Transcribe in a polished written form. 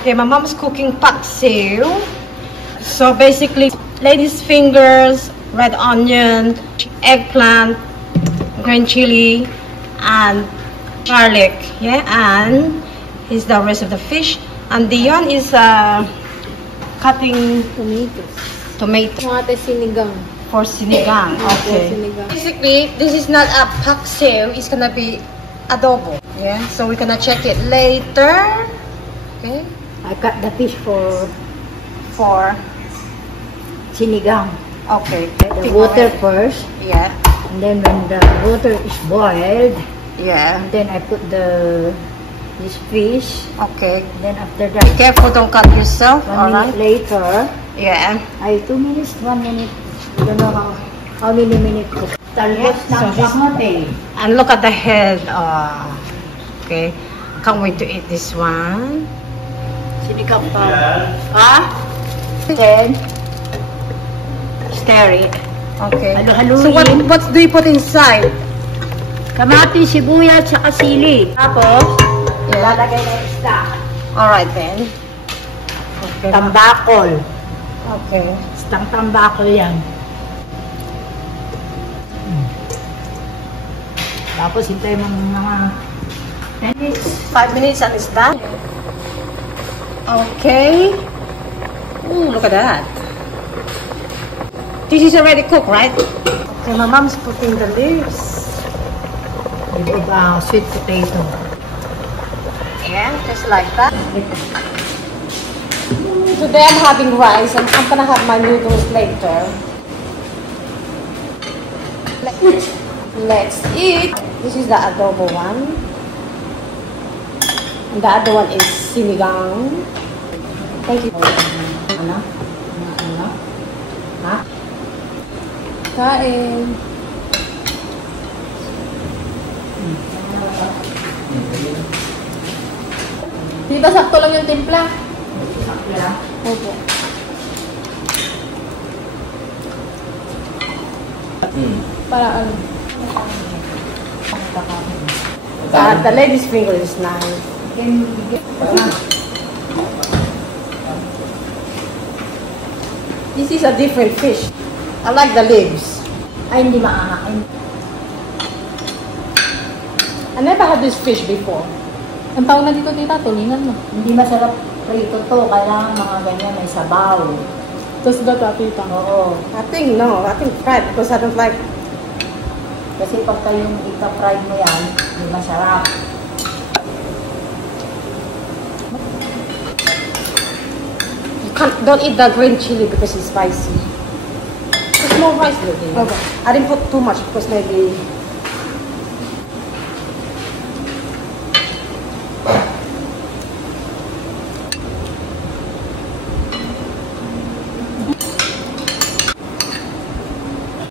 Okay, my mom's cooking paksiw. So basically, lady's fingers, red onion, eggplant, green chili, and garlic. Yeah, and here's the rest of the fish. And Dion is cutting tomato. Sinigang. For sinigang. Okay. Basically, this is not a paksiw. It's gonna be adobo. Yeah. So we're gonna check it later. Okay. I cut the fish for sinigang. Okay. The water first. Yeah. And then when the water is boiled, Yeah. then I put this fish. Okay. Then after that, Be careful, don't cut yourself. 1 minute later, Yeah. 2 minutes, 1 minute. I don't know how many minutes. Talbos ng kamote. And look at the head. Okay. Can't wait to eat this one. Sinigang pa. Then, stir it. Okay. Halo-haluin. So what do you put inside? Kamatis, sibuyas, saka sili. Tapos, lalagay na isda. Alright then. Okay. Tambakol. Okay. Tambakol yan. Tapos, hintay mo mga 10 minutes. 5 minutes and it's done. Okay. Ooh, look at that. This is already cooked, right? Okay, my mom's putting the leaves. With sweet potato. Yeah, just like that. Today I'm having rice and I'm gonna have my noodles later. Let's eat. This is the adobo one. And the other one is sinigang. Thank you. Ha? Kain. Diba sakto lang yung timpla? Sakto lang. Okay. Para ano? The lady's finger is nice. This is a different fish. I like the leaves. Ay, hindi maaakin. I never had this fish before. Ang tawag na dito, tita, tulingan mo. Hindi masarap prito to. Kailangan mga ganyan may sabaw. Just that, tita. Oo. I think fried because I don't like. Kasi pagka yung ika-fried mo yan, hindi masarap. Don't eat the green chili because it's spicy. It's more rice, maybe. Okay. I didn't put too much because maybe